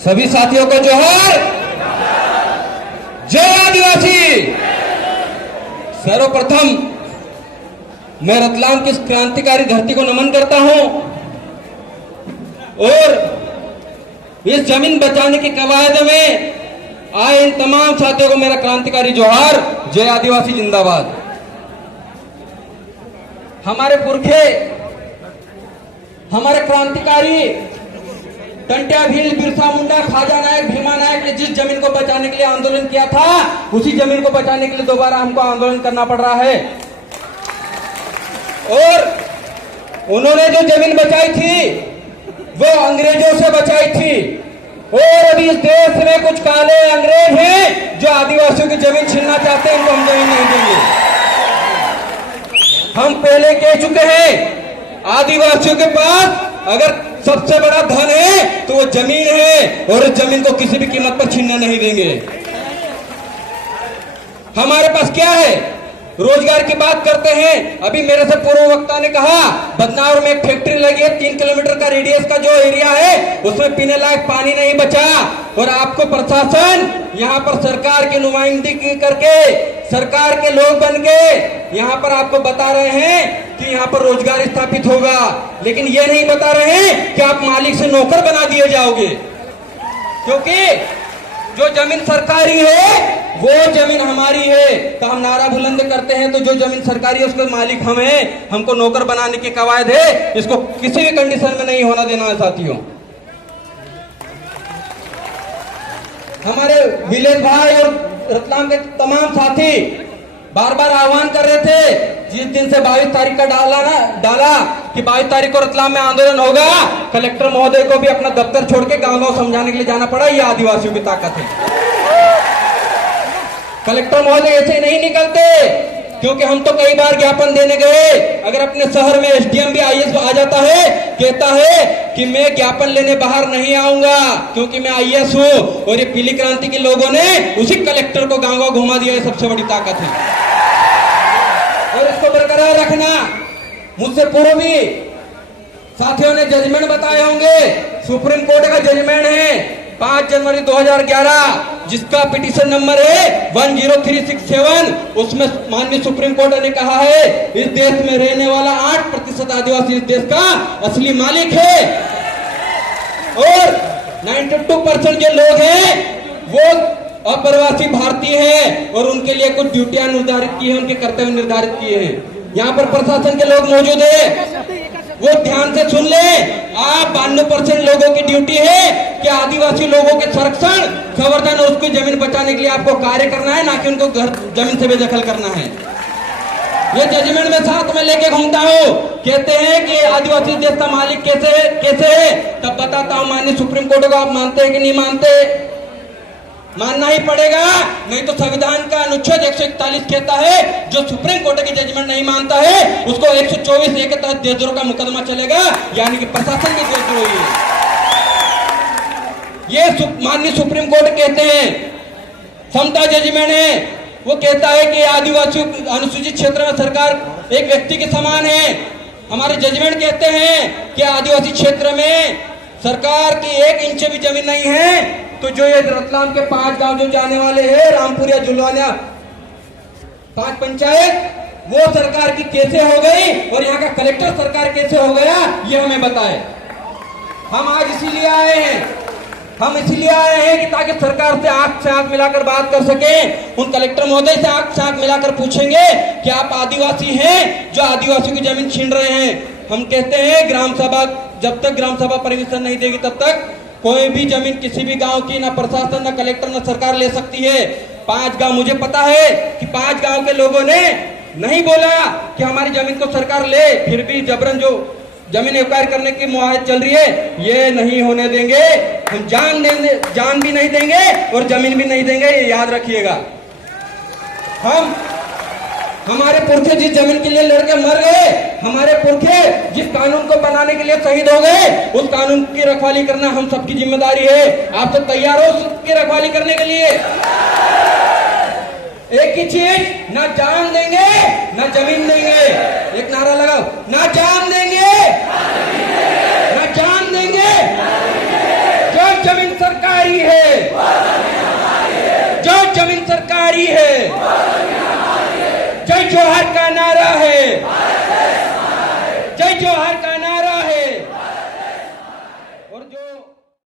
सभी साथियों को जोहार। जय आदिवासी। सर्वप्रथम मैं रतलाम की क्रांतिकारी धरती को नमन करता हूं और इस जमीन बचाने की कवायद में आए इन तमाम साथियों को मेरा क्रांतिकारी जोहार। जय आदिवासी जिंदाबाद। हमारे पुरखे, हमारे क्रांतिकारी टंट्या भील, बिरसा मुंडा, खाजा नायक, भीमा नायक ने जिस जमीन को बचाने के लिए आंदोलन किया था, उसी जमीन को बचाने के लिए दोबारा हमको आंदोलन करना पड़ रहा है। और उन्होंने जो जमीन बचाई थी वो अंग्रेजों से बचाई थी। और अभी इस देश में कुछ काले अंग्रेज हैं जो आदिवासियों की जमीन छीनना चाहते हैं। इनको हम जमीन नहीं देंगे। हम पहले कह चुके हैं, आदिवासियों के पास अगर सबसे बड़ा धन है तो वो जमीन है और उस जमीन को किसी भी कीमत पर छीनने नहीं देंगे। हमारे पास क्या है? रोजगार की बात करते हैं। अभी मेरे से पूर्व वक्ता ने कहा बदनावर में एक फैक्ट्री लगी है, 3 किलोमीटर का रेडियस का जो एरिया है उसमें पीने लायक पानी नहीं बचा। और आपको प्रशासन यहाँ पर सरकार की नुमाइंदगी करके, सरकार के लोग बन के यहाँ पर आपको बता रहे हैं कि यहाँ पर रोजगार स्थापित होगा, लेकिन ये नहीं बता रहे हैं कि आप मालिक से नौकर बना दिए जाओगे। क्योंकि जो जमीन सरकारी है वो जमीन हमारी है। तो हम नारा बुलंद करते हैं, तो जो जमीन सरकारी है उसके मालिक हम हैं। हमको नौकर बनाने की कवायद है, इसको किसी भी कंडीशन में नहीं होना देना है साथियों। हमारे विलेज भाई और रतलाम के तमाम साथी बार बार आह्वान कर रहे थे, जिस दिन से 22 तारीख का डाला कि 22 तारीख को रतलाम में आंदोलन होगा, कलेक्टर महोदय को भी अपना दफ्तर छोड़ के गांव-गांव समझाने के लिए जाना पड़ा। ये आदिवासियों की ताकत है। कलेक्टर महोदय ऐसे ही नहीं निकलते, क्योंकि हम तो कई बार ज्ञापन देने गए। अगर अपने शहर में एसडीएम भी आईएएस आ जाता है, कहता है कि मैं ज्ञापन लेने बाहर नहीं आऊंगा क्योंकि मैं आईएएस हूं। और ये पीली क्रांति के लोगों ने उसी कलेक्टर को गांव-गांव घुमा दिया। ये सबसे बड़ी ताकत है और इसको बरकरार रखना। मुझसे पूर्व भी साथियों ने जजमेंट बताए होंगे। सुप्रीम कोर्ट का जजमेंट है 5 जनवरी 2011, जिसका पिटीशन नंबर है 10367। उसमें माननीय सुप्रीम कोर्ट ने कहा है इस देश में रहने वाला 8% आदिवासी इस देश का असली मालिक है और 92% जो लोग हैं वो अप्रवासी भारतीय हैं और उनके लिए कुछ ड्यूटियां निर्धारित की हैं, उनके कर्तव्य निर्धारित किए हैं। यहाँ पर प्रशासन के लोग मौजूद है, वो ध्यान से सुन ले। आप 92% लोगों की ड्यूटी है कि आदिवासी लोगों के संरक्षण, संवर्धन और उसकी जमीन बचाने के लिए आपको कार्य करना है, ना कि उनको घर जमीन से बेदखल करना है। ये जजमेंट में साथ में लेके घूमता हूँ। कहते हैं कि आदिवासी देश का मालिक कैसे है, तब बताता हूँ। माननीय सुप्रीम कोर्ट को आप मानते हैं कि नहीं मानते? मानना ही पड़ेगा, नहीं तो संविधान का अनुच्छेद 141 कहता है जो सुप्रीम कोर्ट की जजमेंट नहीं मानता है उसको 124A के तहत देशद्रोह का मुकदमा चलेगा, यानी कि प्रशासन की देशद्रोही है। ये माननीय सुप्रीम कोर्ट कहते हैं। समता जजमेंट है, वो कहता है कि आदिवासी अनुसूचित क्षेत्र में सरकार एक व्यक्ति के समान है। हमारे जजमेंट कहते हैं कि आदिवासी क्षेत्र में सरकार की 1 इंच भी जमीन नहीं है। तो जो ये रतलाम के 5 गांव जो जाने वाले हैं, रामपुरिया, जुलवानिया, 5 पंचायत, वो सरकार की कैसे हो गई और यहाँ का कलेक्टर सरकार कैसे हो गया, ये हमें बताए। हम आज इसीलिए आए हैं कि ताकि सरकार से आंख मिलाकर बात कर सके। उन कलेक्टर महोदय से आंख मिलाकर पूछेंगे कि आप आदिवासी हैं जो आदिवासियों की जमीन छीन रहे हैं। हम कहते हैं ग्राम सभा, जब तक ग्राम सभा परमिशन नहीं देगी तब तक कोई भी जमीन किसी भी गांव की ना प्रशासन, ना कलेक्टर, ना सरकार ले सकती है। 5 गांव, मुझे पता है कि 5 गांव के लोगों ने नहीं बोला कि हमारी जमीन को सरकार ले, फिर भी जबरन जो जमीन एक्वायर करने की मुहिम चल रही है, ये नहीं होने देंगे। हम जान भी नहीं देंगे और जमीन भी नहीं देंगे, ये याद रखिएगा। हमारे पुरखे जिस जमीन के लिए लड़के मर गए, हमारे पुरखे जिस कानून को बनाने के लिए शहीद हो गए, उस कानून की रखवाली करना हम सबकी जिम्मेदारी है। आप सब तैयार हो उसकी रखवाली करने के लिए? एक ही चीज, ना जान देंगे ना जमीन देंगे। एक नारा लगाओ, ना जान देंगे ना जान देंगे। जो जमीन सरकार सरकारी है, जो जमीन सरकारी है, जय जोहर का नारा है, जय जोहर का